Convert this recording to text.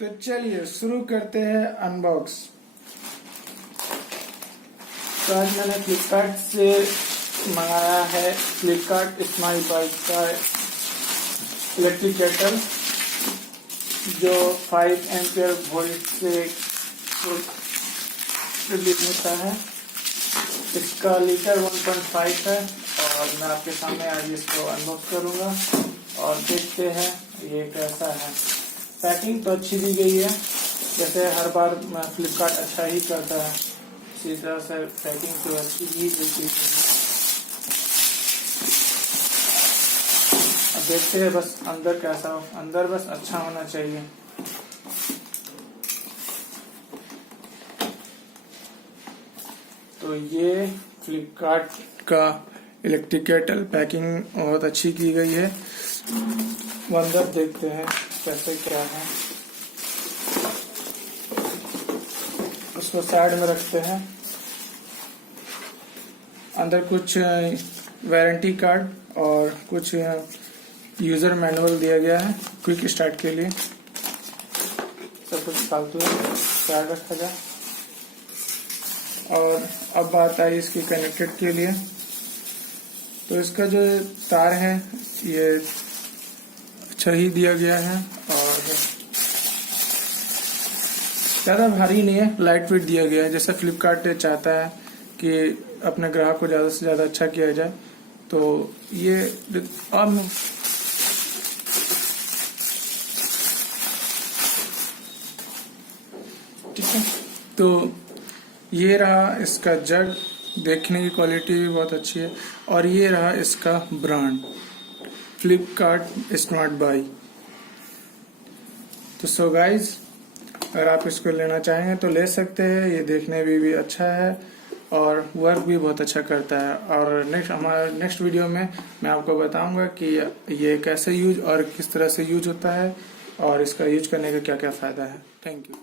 तो चलिए शुरू करते हैं अनबॉक्स। तो आज मैंने फ्लिपकार्ट से मंगाया है फ्लिपकार्ट स्मार्ट बाइक का इलेक्ट्रिक केटल जो 5 एम्पियर वोल्ट से रिलीज होता है। इसका लीटर 1.5 है और मैं आपके सामने आज इसको अनबॉक्स करूंगा और देखते हैं ये कैसा है। पैकिंग तो अच्छी दी गई है, जैसे हर बार फ्लिपकार्ट अच्छा ही करता है, इसी तरह से पैकिंग तो अच्छी ही देती है। अब देखते हैं बस अंदर कैसा हो, अंदर बस अच्छा होना चाहिए। तो ये फ्लिपकार्ट का इलेक्ट्रिक केटल पैकिंग बहुत अच्छी की गई है। अंदर देखते हैं कैसे क्या है। उसको साइड में रखते हैं। अंदर कुछ वारंटी कार्ड और कुछ यूजर मैनुअल दिया गया है क्विक स्टार्ट के लिए। सब कुछ फालतू है, साइड रखा जाए। और अब बात आई इसकी कनेक्टेड के लिए। तो इसका जो तार है ये अच्छा ही दिया गया है और ज्यादा भारी नहीं है, लाइट वेट दिया गया है। जैसा फ्लिपकार्ट चाहता है कि अपने ग्राहक को ज्यादा से ज्यादा अच्छा किया जाए, तो ये अब ठीक है। तो ये रहा इसका जग, देखने की क्वालिटी भी बहुत अच्छी है। और ये रहा इसका ब्रांड फ्लिपकार्ट स्मार्ट बाई। तो सो गाइज, अगर आप इसको लेना चाहेंगे तो ले सकते हैं। ये देखने में भी अच्छा है और वर्क भी बहुत अच्छा करता है। और हमारे नेक्स्ट वीडियो में मैं आपको बताऊंगा कि ये कैसे यूज और किस तरह से यूज होता है और इसका यूज करने का क्या क्या फायदा है। Thank you.